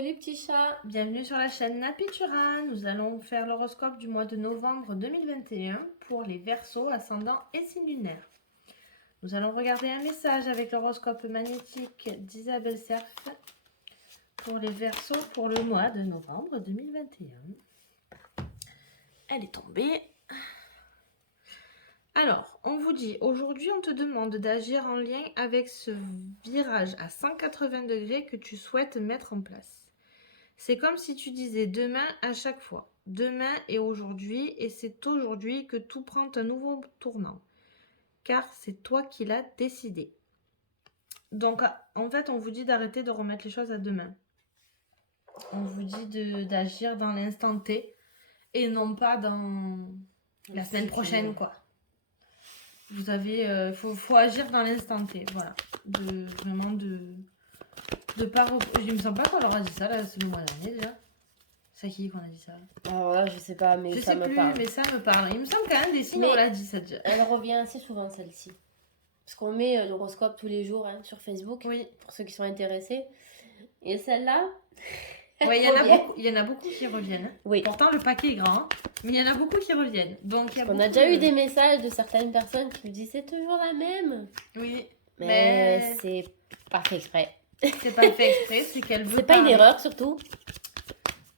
Coucou les petits chats. Bienvenue sur la chaîne Napitura. Nous allons faire l'horoscope du mois de novembre 2021 pour les Verseaux, ascendants et signes lunaires. Nous allons regarder un message avec l'horoscope magnétique d'Isabelle Cerf pour les Verseaux pour le mois de novembre 2021. Elle est tombée. Alors, on vous dit, aujourd'hui on te demande d'agir en lien avec ce virage à 180 degrés que tu souhaites mettre en place. C'est comme si tu disais demain à chaque fois. Demain et aujourd'hui, et c'est aujourd'hui que tout prend un nouveau tournant. Car c'est toi qui l'as décidé. Donc, en fait, on vous dit d'arrêter de remettre les choses à demain. On vous dit d'agir dans l'instant T et non pas dans la semaine prochaine, quoi. Vous avez... faut agir dans l'instant T, voilà. Vraiment de pas... Je me sens pas qu'on leur a dit ça, là, c'est le mois dernier, déjà. C'est à qui qu'on a dit ça? Alors là, je sais pas, mais Je ça sais me plus, parle. mais ça me parle. Il me semble quand même des signes, Mais on l'a dit ça déjà. Elle revient assez souvent, celle-ci. Parce qu'on met l'horoscope tous les jours sur Facebook, Oui. pour ceux qui sont intéressés. Et celle-là, Ouais, elle il revient. y en a beaucoup qui reviennent. Hein. Oui. Pourtant, le paquet est grand, mais il y en a beaucoup qui reviennent. Donc, On a déjà eu des messages de certaines personnes qui nous disent c'est toujours la même. Oui. Mais c'est pas fait exprès. C'est pas fait exprès, c'est qu'elle veut C'est pas une erreur, surtout.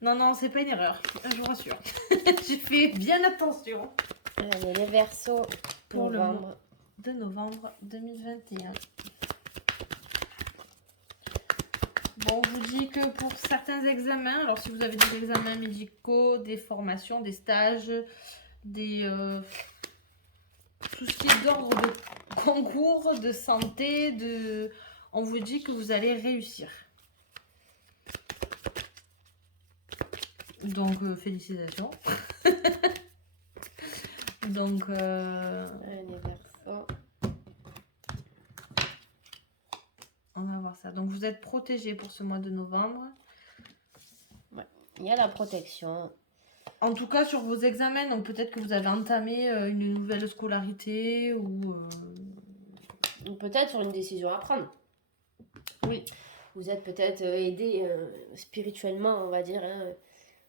Non, c'est pas une erreur, je vous rassure. J'ai fait bien attention. Allez, les Verseaux Pour le mois de novembre 2021. Bon, on vous dit que pour certains examens, alors si vous avez des examens médicaux, des formations, des stages, tout ce qui est d'ordre de concours, de santé, on vous dit que vous allez réussir. Donc, félicitations. Donc, Les Verseaux. on va voir ça. Donc, vous êtes protégés pour ce mois de novembre. Ouais. Il y a la protection. En tout cas, sur vos examens, donc peut-être que vous avez entamé une nouvelle scolarité ou peut-être sur une décision à prendre. Oui. Vous êtes peut-être aidé spirituellement, on va dire. Hein.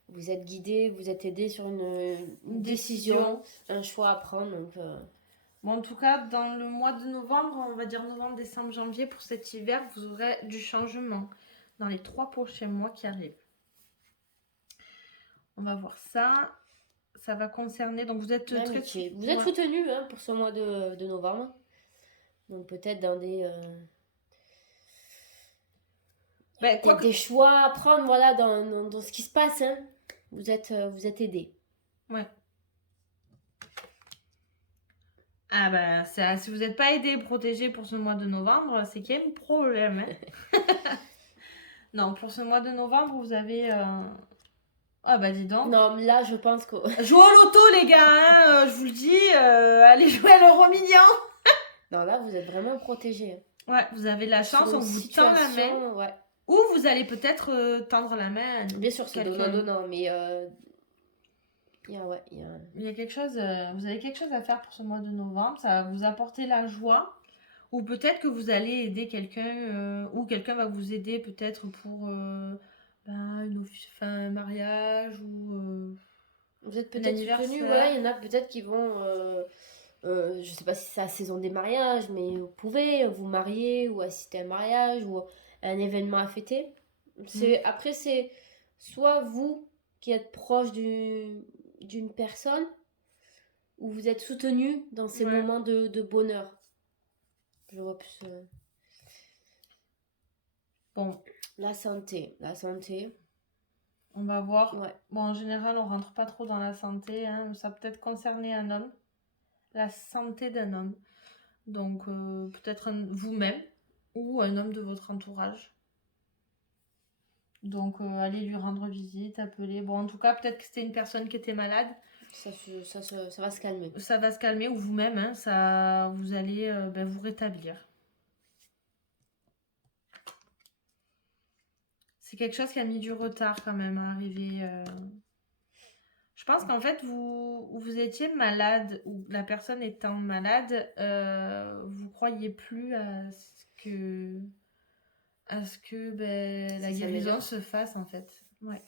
Vous êtes guidé, vous êtes aidé sur une décision, un choix à prendre. Donc, Bon, en tout cas, dans le mois de novembre, on va dire novembre, décembre, janvier, pour cet hiver, vous aurez du changement dans les 3 prochains mois qui arrivent. On va voir ça. Ça va concerner... Donc, vous êtes très... Vous êtes soutenu hein, pour ce mois de novembre. Donc, peut-être dans des... des choix à prendre, voilà, dans ce qui se passe. Hein. Vous êtes aidé. Ouais. Ah bah, ça, si vous n'êtes pas aidé et protégé pour ce mois de novembre, c'est qu'il y a un problème. Hein. Non, pour ce mois de novembre, vous avez... Ah bah dis donc. Non, là, je pense que... Jouez au loto, les gars, hein, je vous le dis. Allez jouer à l'euro million. Non, là, vous êtes vraiment protégé. Ouais, vous avez la chance, on vous tend la main. Ouais. Ou vous allez peut-être tendre la main. Bien sûr, c'est donnant, mais... Il y a quelque chose, vous avez quelque chose à faire pour ce mois de novembre, ça va vous apporter la joie, ou peut-être que vous allez aider quelqu'un, ou quelqu'un va vous aider peut-être pour un mariage, ou vous êtes peut-être soutenu, voilà, il y en a peut-être qui vont, je sais pas si c'est la saison des mariages, mais vous pouvez vous marier, ou assister à un mariage, ou à un événement à fêter. Après, c'est soit vous qui êtes proche d'une personne où vous êtes soutenu dans ces moments de bonheur. Je vois plus... Bon. La santé. On va voir. Ouais. Bon, en général, on rentre pas trop dans la santé. Hein. Ça peut être concerner un homme. La santé d'un homme. Donc, peut-être vous-même ou un homme de votre entourage. Donc, allez lui rendre visite, appeler. Bon, en tout cas, peut-être que c'était une personne qui était malade. Ça va se calmer. Ça va se calmer, ou vous-même, hein, vous allez vous rétablir. C'est quelque chose qui a mis du retard quand même à arriver. Je pense qu'en fait, vous étiez malade, ou la personne étant malade, vous croyez plus à ce que à ce que la Ça guérison s'améliore. se fasse en fait. Ouais.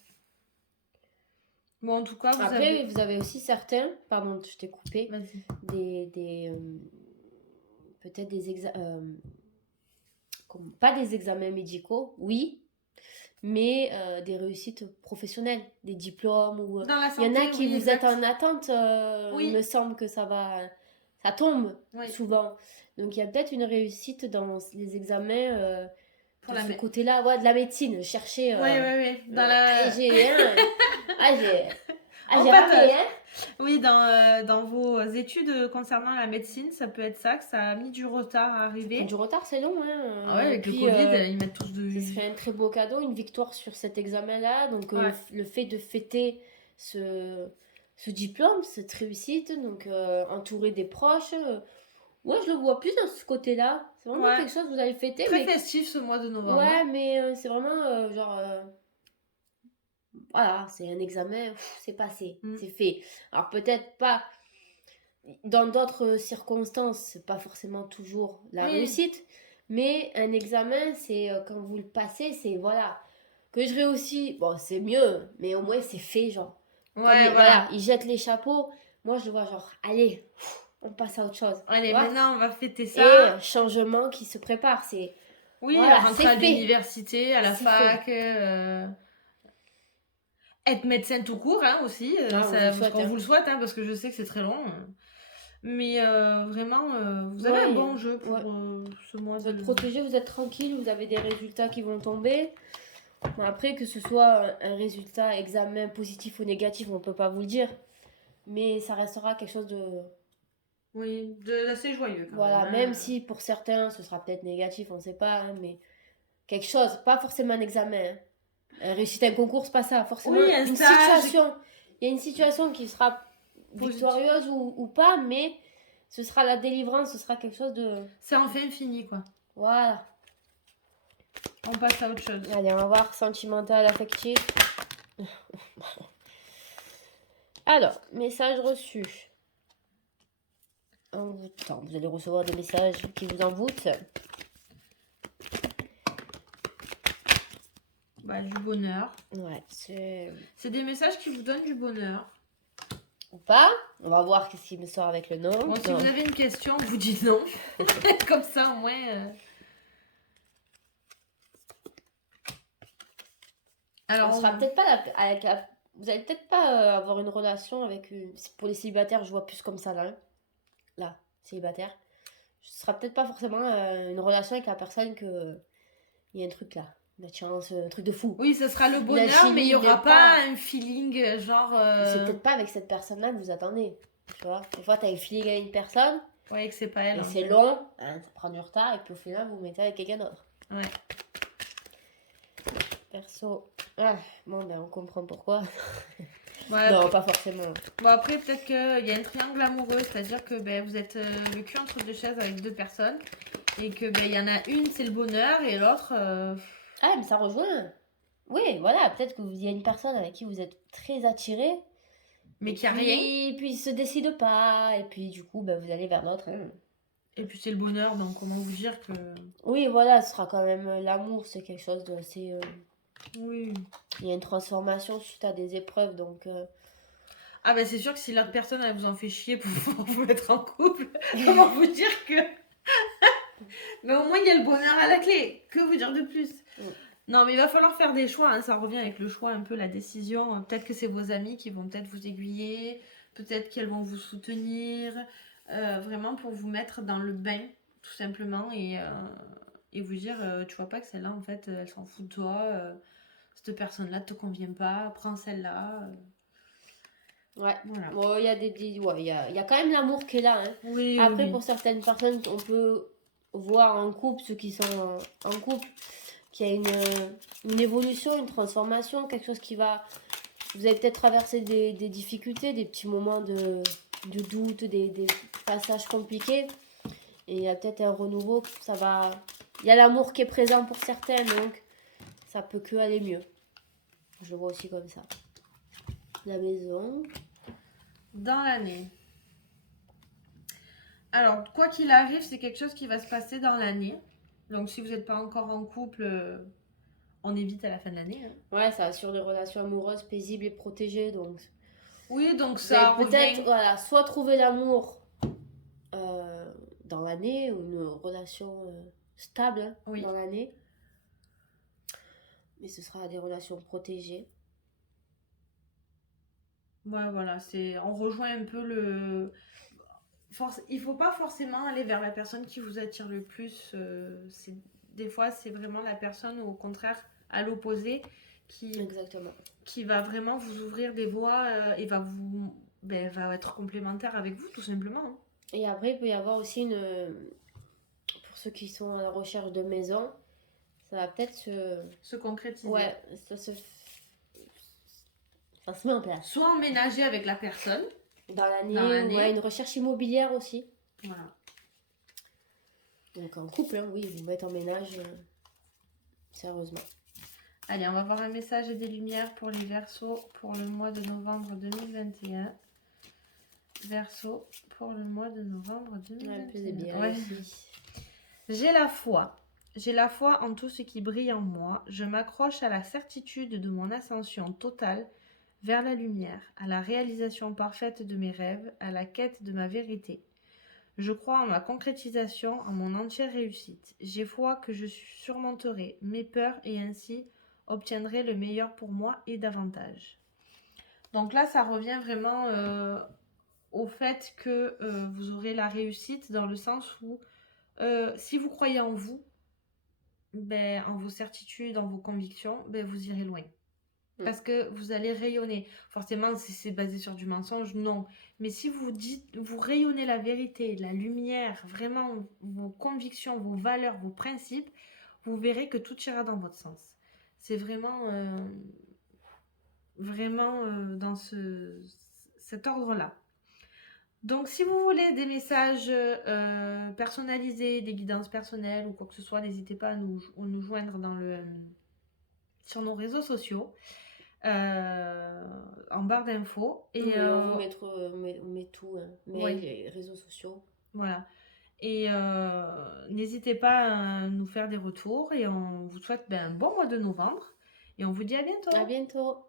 Bon, en tout cas, Après, vous avez aussi certains, pardon, je t'ai coupé, Vas-y. peut-être pas des examens médicaux, oui, mais des réussites professionnelles, des diplômes. Dans la Il y en a santé, qui oui, vous êtes exact. en attente, il me Oui. semble que ça tombe Oui. souvent. Donc il y a peut-être une réussite dans les examens Pour de la ce mé- côté-là, ouais, de la médecine, chercher. Oui. Dans Ah, la... j'ai En j'ai fait, ramé, hein. oui, dans vos études concernant la médecine, ça peut être ça, que ça a mis du retard à Ça prend arriver. du retard, c'est long, hein. Ah ouais, Et avec le puis, Covid, ils mettent tous de... ce serait un très beau cadeau, une victoire sur cet examen-là. Donc, Ouais. le fait de fêter ce diplôme, cette réussite, donc entouré des proches, ouais, je le vois plus dans ce côté-là. C'est vraiment Ouais. quelque chose que vous avez fêté. Très Mais festif ce mois de novembre. ouais, hein. mais c'est vraiment genre. Voilà, c'est un examen, c'est passé, Mm. c'est fait. Alors, peut-être pas. Dans d'autres circonstances, c'est pas forcément toujours la Oui. réussite, mais un examen, c'est quand vous le passez, c'est voilà. Que je réussis, bon, c'est mieux, mais au moins c'est fait, genre. Comme Ouais, voilà, ils jettent les chapeaux, moi je le vois, genre, allez, on passe à autre chose. Allez, tu vois. maintenant on va fêter Et ça. changement qui se prépare, c'est. Oui, Voilà, rentrer c'est à fait. l'université, à la C'est fac, être médecin tout court hein, aussi, Ah, on vous le souhaite, on hein. vous le souhaite, hein, parce que je sais que c'est très long. Mais vraiment, vous avez un Ouais, bon jeu pour ouais. ce mois Vous êtes de... protégé, vous êtes tranquille, vous avez des résultats qui vont tomber. Bon, après, que ce soit un résultat, examen positif ou négatif, on ne peut pas vous le dire. Mais ça restera quelque chose de. Oui, d'assez joyeux quand Voilà, même. même hein. si pour certains ce sera peut-être négatif, on ne sait pas, hein, mais quelque chose, pas forcément un examen. Hein. Réussir un concours, c'est pas ça. Forcément, Oui, un une stage. situation. Il y a une situation qui sera victorieuse ou pas, mais ce sera la délivrance, ce sera quelque chose de. C'est enfin fini, quoi. Voilà. On passe à autre chose. Allez, on va voir sentimental, affectif. Alors, message reçu. Envoûtant. Vous allez recevoir des messages qui vous envoûtent. Du bonheur. Ouais, c'est des messages qui vous donnent du bonheur. Ou pas. On va voir ce qui me sort avec le nom. Bon, si vous avez une question, vous dites non. Comme ça, au moins... Alors, on sera peut-être pas vous allez peut-être pas avoir une relation avec pour les célibataires, je vois plus comme ça là. Hein. Là, célibataire. Ce sera peut-être pas forcément une relation avec la personne que il y a un truc là. Une chance, un truc de fou. Oui, ce sera le bonheur, mais il n'y aura pas un feeling genre... C'est peut-être pas avec cette personne-là que vous attendez. Tu vois, des fois, tu as un feeling avec une personne. Ouais, que c'est pas elle. Et c'est long, hein, ça prend du retard, et puis au final, vous vous mettez avec quelqu'un d'autre. Ouais. Perso. Ah, bon, ben on comprend pourquoi. Ouais, non, pas forcément. Bon, après, peut-être qu'il y a un triangle amoureux, c'est-à-dire que vous êtes le cul entre deux chaises avec deux personnes. Et que il y en a une, c'est le bonheur, et l'autre. Ah, mais ça rejoint. Oui, voilà, peut-être que vous y a une personne avec qui vous êtes très attiré. Mais qui a rien. Et puis il se décide pas, et puis du coup, vous allez vers l'autre. Hein. Et puis c'est le bonheur, donc comment vous dire que. Oui, voilà, ce sera quand même l'amour, c'est quelque chose d'assez. Oui. Il y a une transformation suite à des épreuves, donc. Ah, c'est sûr que si l'autre personne, elle vous en fait chier pour vous mettre en couple, comment vous dire que. Mais au moins, il y a le bonheur à la clé. Que vous dire de plus Non, mais il va falloir faire des choix. Hein. Ça revient avec le choix, un peu la décision. Peut-être que c'est vos amis qui vont peut-être vous aiguiller. Peut-être qu'elles vont vous soutenir. Vraiment pour vous mettre dans le bain, tout simplement. Et vous dire, tu vois pas que celle-là, en fait, elle s'en fout de toi. Cette personne-là te convient pas. Prends celle-là. Ouais, voilà. Bon, il y a il y a quand même l'amour qui est là. Hein. Oui, Après, oui. pour certaines personnes, on peut voir en couple, ceux qui sont en couple, qu'il y a une évolution, une transformation, quelque chose qui va... Vous avez peut-être traversé des difficultés, des petits moments de doute, des passages compliqués. Et il y a peut-être un renouveau, ça va... Il y a l'amour qui est présent pour certains, donc ça peut que aller mieux. Je le vois aussi comme ça. La maison... Dans l'année. Alors, quoi qu'il arrive, c'est quelque chose qui va se passer dans l'année. Donc si vous n'êtes pas encore en couple, on évite à la fin de l'année. Hein. Ouais, ça assure des relations amoureuses paisibles et protégées. Donc, Oui, donc vous allez ça peut-être, revient. voilà, soit trouver l'amour dans l'année, ou une relation stable Oui. dans l'année. Mais ce sera des relations protégées. Ouais, voilà, on rejoint un peu il faut pas forcément aller vers la personne qui vous attire le plus. Des fois, c'est vraiment la personne, au contraire, à l'opposé, Exactement. qui va vraiment vous ouvrir des voies et va être complémentaire avec vous, tout simplement. Hein. Et après, il peut y avoir aussi pour ceux qui sont à la recherche de maison, ça va peut-être Se concrétiser. Ouais, ça se met en place. Soit emménager avec la personne. Dans l'année. Ouais, une recherche immobilière aussi. Voilà. Donc en couple, hein, oui, vous mettez en ménage sérieusement. Allez, on va voir un message et des lumières pour les Verseaux pour le mois de novembre 2021. Verseau pour le mois de novembre 2021. Ouais. J'ai la foi. J'ai la foi en tout ce qui brille en moi. Je m'accroche à la certitude de mon ascension totale vers la lumière, à la réalisation parfaite de mes rêves, à la quête de ma vérité. Je crois en ma concrétisation, en mon entière réussite. J'ai foi que je surmonterai mes peurs et ainsi obtiendrai le meilleur pour moi et davantage. Donc là, ça revient vraiment au fait que vous aurez la réussite dans le sens où si vous croyez en vous, en vos certitudes, en vos convictions, vous irez loin. Parce que vous allez rayonner. Forcément, si c'est basé sur du mensonge, non. Mais si vous rayonnez la vérité, la lumière, vraiment vos convictions, vos valeurs, vos principes, vous verrez que tout ira dans votre sens. C'est vraiment dans cet ordre-là. Donc, si vous voulez des messages personnalisés, des guidances personnelles ou quoi que ce soit, n'hésitez pas à nous joindre sur nos réseaux sociaux, en barre d'infos. Et on vous met tout, mail, les réseaux sociaux. Voilà. Et n'hésitez pas à nous faire des retours et on vous souhaite un bon mois de novembre et on vous dit à bientôt. À bientôt.